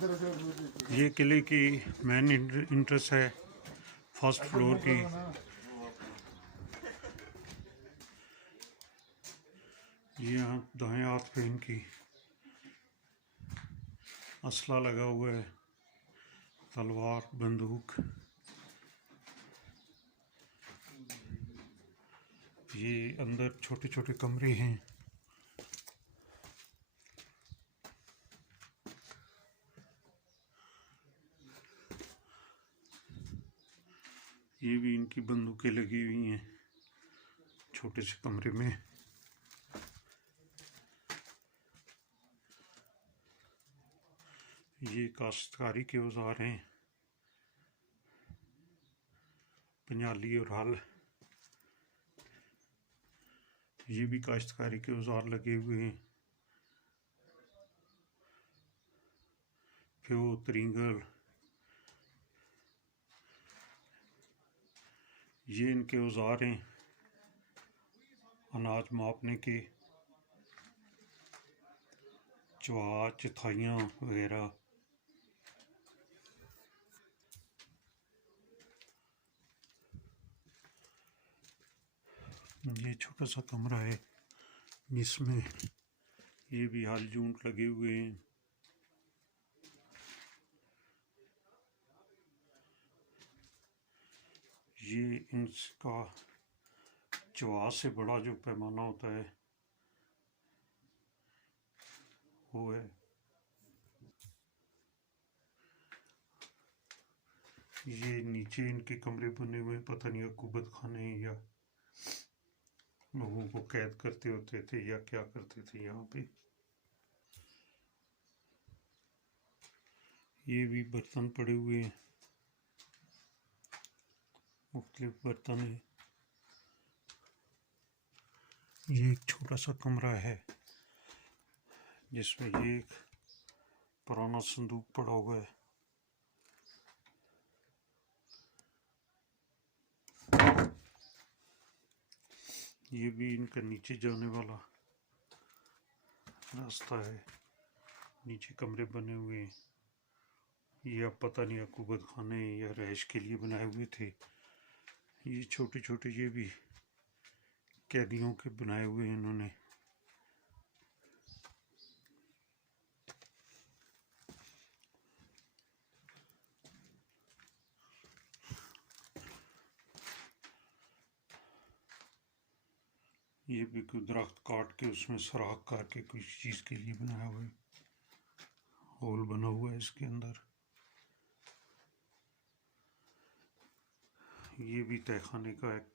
ये किले की मेन इंट्रेंस है, फर्स्ट फ्लोर की। ये यहाँ दाएं हाथ पे इनकी असला लगा हुआ है, तलवार बंदूक। ये अंदर छोटे छोटे कमरे हैं। ये भी इनकी बंदूकें लगी हुई हैं छोटे से कमरे में। ये काश्तकारी के औजार हैं, पंजाली और हल। ये भी काश्तकारी के औजार लगे हुए हैं, फ्यो, त्रिंगल। ये इनके औजार हैं अनाज मापने के, चवा, चथाइयाँ वगैरह। ये छोटा सा कमरा है जिसमें ये भी हल जूंट लगे हुए हैं। ये इनका चवा से बड़ा जो पैमाना होता है वो है। ये नीचे इनके कमरे बने हुए, पता नहीं हुकूमत खाने या लोगों को कैद करते होते थे या क्या करते थे यहाँ पे। ये भी बर्तन पड़े हुए हैं, मुख्तलिफ बर्तन है। ये एक छोटा सा कमरा है जिसमें ये एक पुराना संदूक पड़ा हुआ है। ये भी इनका नीचे जाने वाला रास्ता है, नीचे कमरे बने हुए हैं। ये अब पता नहीं हुकूमत खाने या रहाइश के लिए बनाए हुए थे। ये छोटे छोटे ये भी कैदियों के बनाए हुए हैं इन्होंने। ये भी कोई दरख्त काट के उसमें सुराख करके कुछ चीज़ के लिए बनाया हुआ है, होल बना हुआ है इसके अंदर। ये भी तहखाने का है।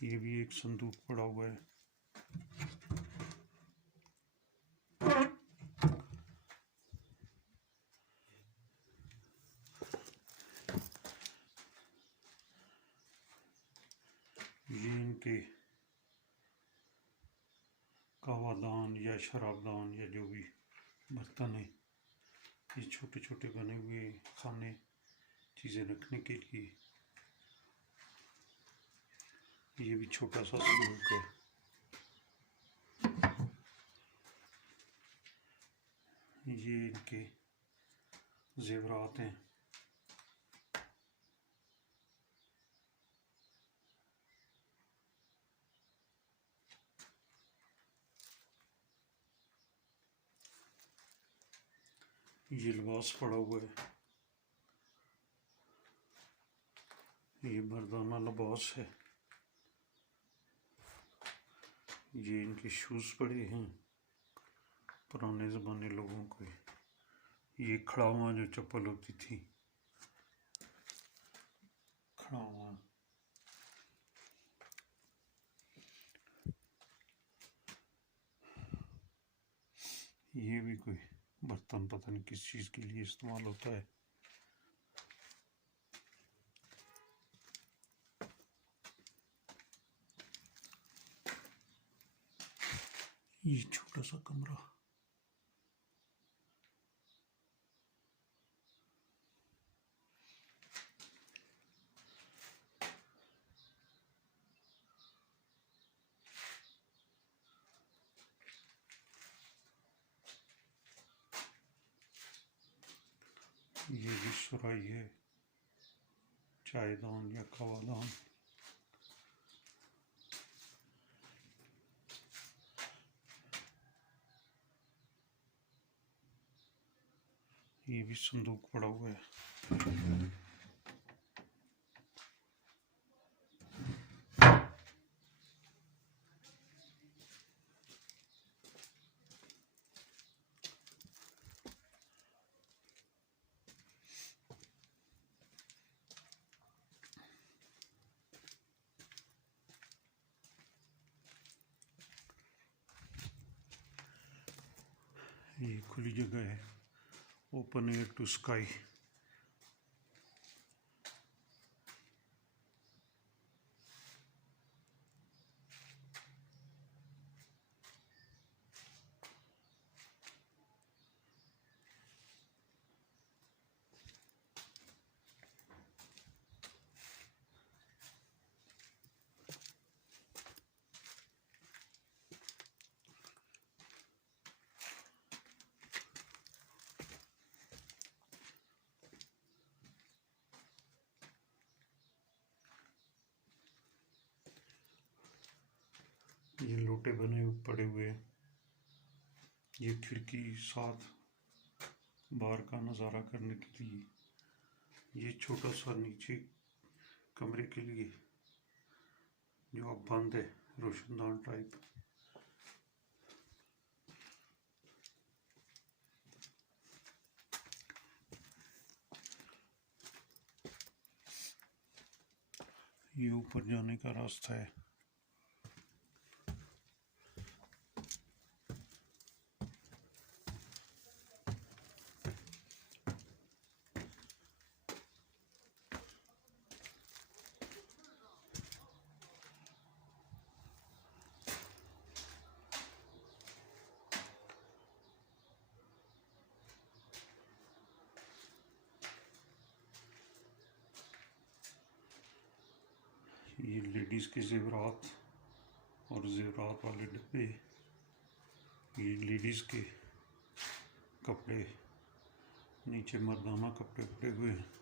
ये भी एक संदूक पड़ा हुआ है। ये इनके कहवादान या शराबदान या जो भी बर्तन है, ये छोटे छोटे बने हुए खाने, चीज़ें रखने के लिए। ये भी छोटा सा संदूक है। ये इनके जेवरात हैं। ये लिबास पड़ा हुआ है, ये मर्दाना लिबास है। ये इनके शूज़ पड़े हैं पुराने ज़माने लोगों को। ये खड़ावा जो चप्पल होती थी, खड़ावा। ये भी कोई बर्तन पता नहीं किस चीज़ के लिए इस्तेमाल होता है। ये छोटा सा कमरा। ये भी सुराही है, चायदान या कवादान। ये भी संदूक पड़ा हुआ है। ये खुली जगह है, ओपन एयर टू स्काई। ये लोटे बने पड़े हुए हैं। ये खिड़की साथ बाहर का नज़ारा करने के लिए। ये छोटा सा नीचे कमरे के लिए जो अब बंद है, रोशनदान टाइप। ये ऊपर जाने का रास्ता है। ये लेडीज़ के ज़ेवरात और ज़ेवरात वाले डब्बे। ये लेडीज़ के कपड़े, नीचे मर्दाना कपड़े पड़े हुए हैं।